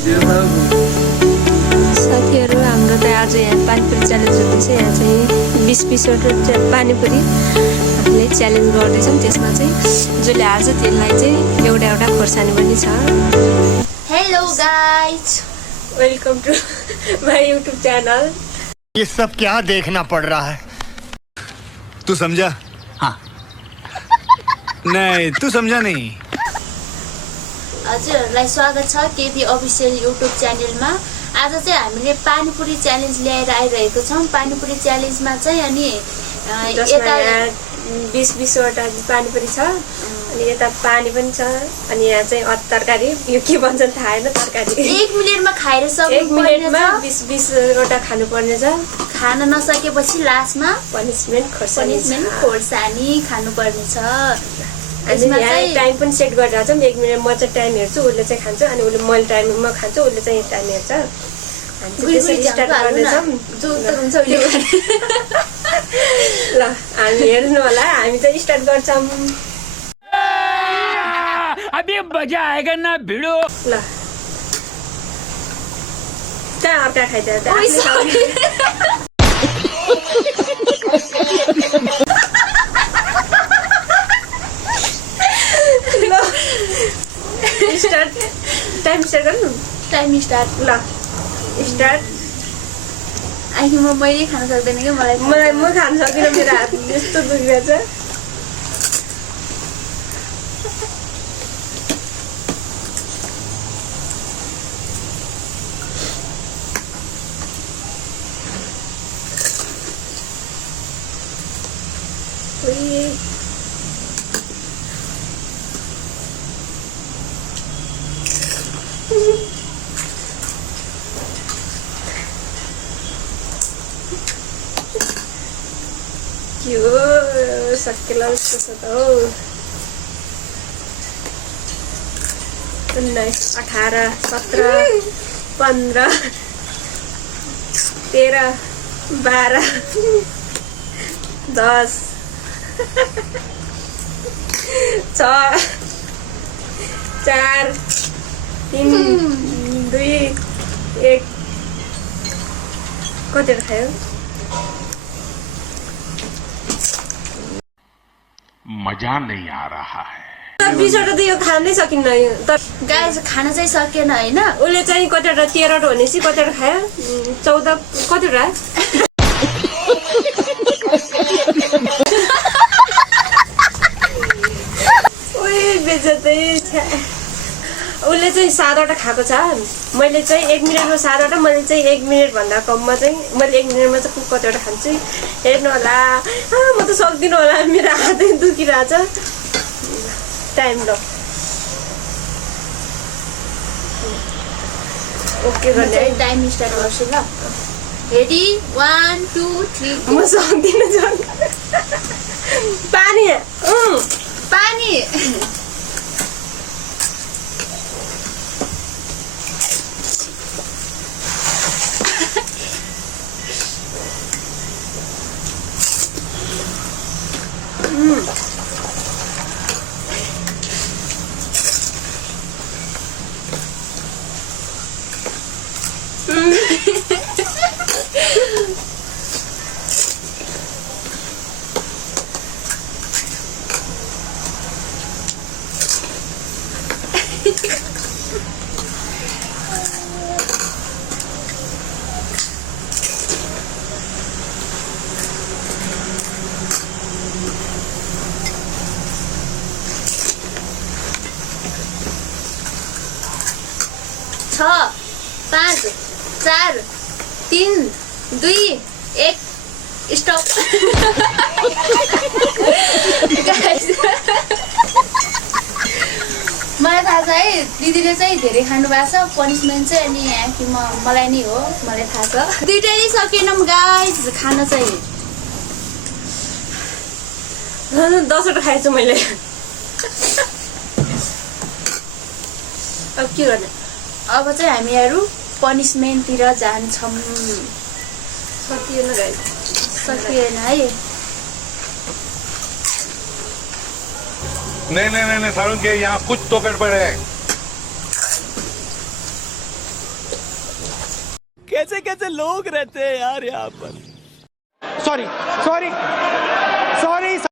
साथीहरू हाम्रो त आज यहाँ पानीपुरी च्यालेन्ज हुँदैछ। यहाँ चाहिँ 20-20वटा पानीपुरी हामीले च्यालेन्ज गर्दैछौँ। त्यसमा चाहिँ जसले हार्छ त्यसलाई चाहिँ एउटा एउटा खोर्सानी पनि छ। Hello guys, welcome to my YouTube channel. ये सब क्या देखना पड़ रहा है? तू समझा? हाँ। नहीं, तू समझा नहीं। हजुरहरूलाई स्वागत छ केपी अफिसियल युट्युब च्यानलमा। आज चाहिँ हामीले पानीपुरी च्यालेन्ज ल्याएर आइरहेको छौँ। पानीपुरी च्यालेन्जमा चाहिँ अनि यता 20-20वटा पानीपुरी छ अनि यता पानी पनि छ अनि यहाँ चाहिँ तरकारी। यो के भन्छ थाहा छैन। तरकारी 1 मिनेटमा खाएर सक्नु 1 मिनेटमा 20-20वटा खानुपर्ने छ। खान नसकेपछि लास्टमा पनिसमेन्ट खोर्सानी खानुपर्ने छ। अनि यहाँ टाइम पनि सेट गरिरहेको छौँ। 1 मिनेट म चाहिँ टाइम हेर्छु, उसले चाहिँ खान्छ अनि उसले मैले टाइममा खान्छु, उसले चाहिँ टाइम हेर्छ। हामी त्यसरी स्टार्ट गर्दैछौँ। ल हामी हेर्नु होला, हामी चाहिँ स्टार्ट गर्छौँ। अभी मजा आएगा ना भिडो। ल त्यहाँ अर्का खाइदिएर स्टार्ट टाइम स्टार्ट गर्नु। Time start. ल स्टार्ट। आखिरमा मैले खान सक्दैन कि म खान सकिनँ। मेरो हात यस्तो दुखिरहेछ। के हो सकेला जस्तो छ त हौ। 19 18 17 15 13 12 10 6 4 3 2 1 कतिवटा खायो? मजा नहीं आ रहा है। 20वटा त यो खानै सकिन्न। गाइज खान चाहिँ सकेन होइन। उसले चाहिँ कतिवटा 13वटा भनेपछि कतिवटा खायो? 14 कतिवटा? बेजतै छ। उसले चाहिँ 7वटा खाएको छ। मैले चाहिँ 1 मिनेटमा 7वटा। मैले चाहिँ 1 मिनेटभन्दा कममा चाहिँ मैले 1 मिनेटमा चाहिँ कतिवटा खान्छु हेर्नु होला। म त सक्दिनँ होला, मेरो हातै दुखिरहेछ। टाइम ल ओके गर्ने है। टाइम स्टार्ट गर्छु ल। रेडी 1 2 3। म सक्दिनँ झन्। पानी पानी छ 5 4 3 2 1 स्टप। मलाई थाहा छ है, दिदीले चाहिँ धेरै खानु भएको छ। पनिसमेन्ट चाहिँ अनि आखिरमा मलाई नै हो, मलाई थाहा छ। दुइटै सकेनौँ गाइज खान चाहिँ। 10वटा खाएछु मैले। अब के गर्ने? अब चाहिँ हामीहरू पनिसमेन्टतिर जान्छौँ। सकिएन है। नहीं नहीं नहीं नहीं सारुण के यहाँ कुछ तो गड़बड़ है। कैसे कैसे लोग रहते हैं यार यहाँ पर. सॉरी